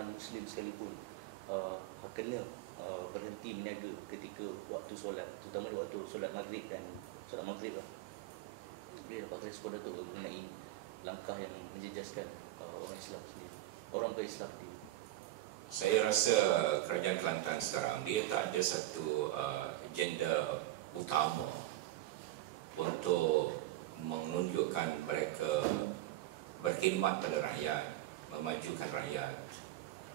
non-Muslim sekalipun kena berhenti meniaga ketika waktu solat, terutama waktu solat maghrib dan solat maghrib lah. Boleh dapat respon Datuk mengenai langkah yang menjejaskan orang Islam sendiri, orang berislam sendiri? Saya rasa kerajaan Kelantan sekarang dia tak ada satu agenda utama untuk menunjukkan mereka berkhidmat pada rakyat, memajukan rakyat,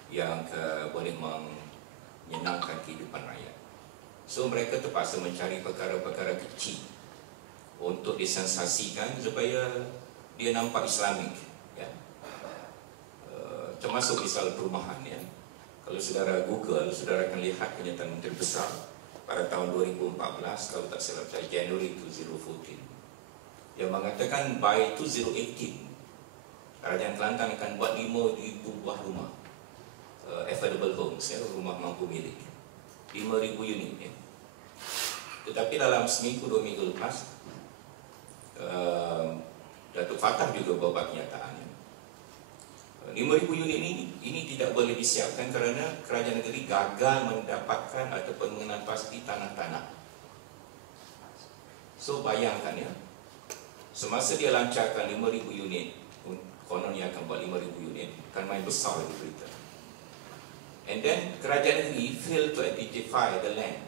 yang boleh menyenangkan kehidupan rakyat. So mereka terpaksa mencari perkara-perkara kecil untuk disensasikan supaya dia nampak Islamik, ya. Termasuk misal perumahan, ya. Kalau saudara Google, saudara akan lihat kenyataan Menteri Besar pada tahun 2014, kalau tak silap saya, Januari 2014, yang mengatakan by 2018 kerajaan Kelantan akan buat 5,000 buah rumah affordable homes, ya, rumah mampu milik, 5,000 unit, ya. Tetapi dalam seminggu 2 minggu lepas, Datuk Fatah juga buat kenyataan, 5,000 unit ini tidak boleh disiapkan kerana kerajaan negeri gagal mendapatkan ataupun mengenal pasti tanah-tanah. So bayangkan, ya, semasa dia lancarkan 5,000 unit, kononnya akan buat 5,000 unit, akan main besar di berita. And then kerajaan negeri fail to identify the land.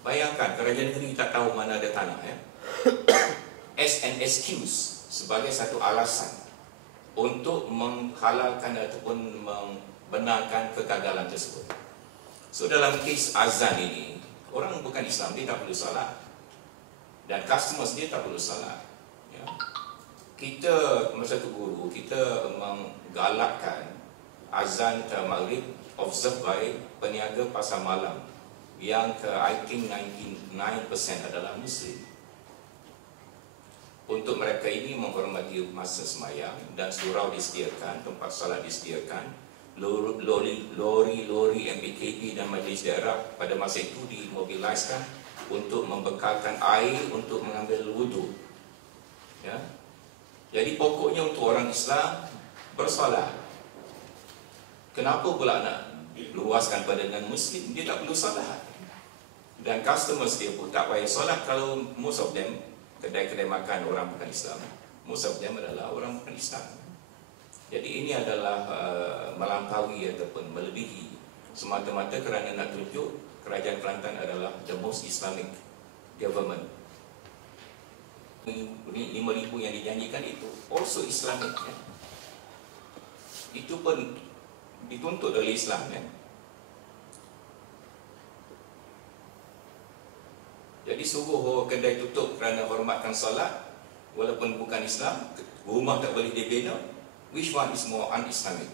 Bayangkan, kerajaan negeri tak tahu mana ada tanah, ya. As an excuse, sebagai satu alasan untuk menghalalkan ataupun membenarkan kegagalan tersebut. So dalam kes azan ini, orang bukan Islam dia tak perlu salat, dan customers dia tak perlu salat, ya. Kita masa tu guru, kita menggalakkan azan maghrib observed by peniaga pasar malam yang I think 99% adalah Muslim. Untuk mereka ini menghormati masa semayang dan surau disediakan, tempat salat disediakan, lori MBKP dan majlis daerah pada masa itu dimobiliskan untuk membekalkan air untuk mengambil wudu, ya. Jadi pokoknya untuk orang Islam bersolat. Kenapa pula nak luaskan pada non-Muslim? Dia tak perlu solat, dan customers dia pun tak payah solat. Kalau most of them, kedai-kedai makan orang bukan Islam, most of them adalah orang bukan Islam. Jadi ini adalah melampaui ataupun melebihi semata-mata kerana nak tunjuk kerajaan Kelantan adalah the most Islamic government. 5,000 yang dijanjikan itu also Islamic, ya. Itu pun dituntut oleh Islam, ya. Jadi suruh kedai tutup kerana hormatkan salat, walaupun bukan Islam, rumah tak boleh dibina. Which one is more un-Islamic?